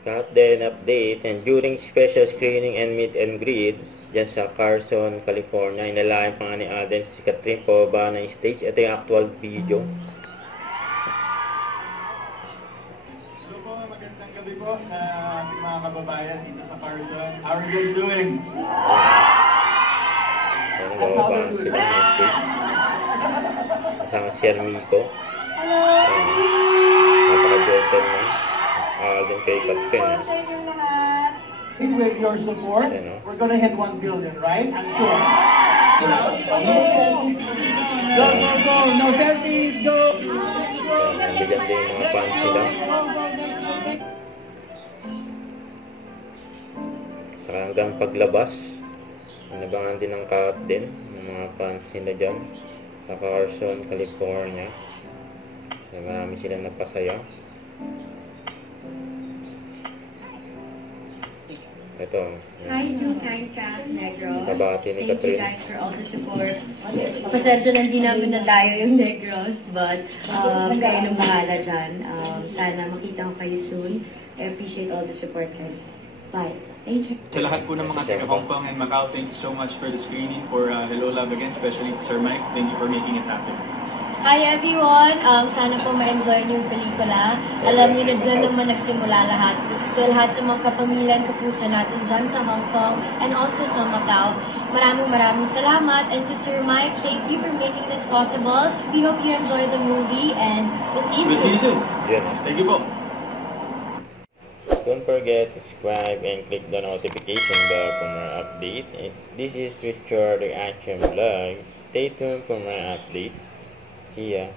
Cut then update, and during special screening and meet and greet dyan sa Carson, California, inalayan pa nga ni Alden si Catherine pababa ng stage. Ito yung actual video. So po, magandang gabi po sa ating mga kababayan dito sa Carson. How are you guys doing? Ano bababa sila ng stage. Kasama si Armico. Napaka-gentleman. Alden kay Catherine. With your support, we're gonna hit 1 billion, right? I'm sure. Go, go, go! No selfies! Go! Nabigyan din yung mga fans nila. Saka hanggang paglabas, nabangan din ng cut din ng mga fans nila dyan sa Carson, California. Marami sila napasaya. Ito. Hi, Kind Cast Negros. Kabati ni Thank you Catherine. guys for all the support. Pasensya na hindi namin nadayo yung Negros, but kayo nang bahala dyan. Sana makita ko kayo soon. I appreciate all the support, guys. Bye. Thank you. Sa lahat po ng mga taga Hong Kong and Macau, thank you so much for the screening for Hello Love Again, especially Sir Mike. Thank you for making it happen. Hi everyone! Sana po ma-enjoy niyo yung pelikula. Alam niyo na dyan naman nagsimula lahat. So lahat sa mga kapamilya at kapuso natin dyan sa Hong Kong and also sa Macau, maraming salamat. And to Sir Mike, thank you for making this possible. We hope you enjoy the movie and we'll see you soon. Yes. Thank you po. Don't forget to subscribe and click the notification bell for more updates. This is Richard Reaction Vlog. Stay tuned for more updates. See ya.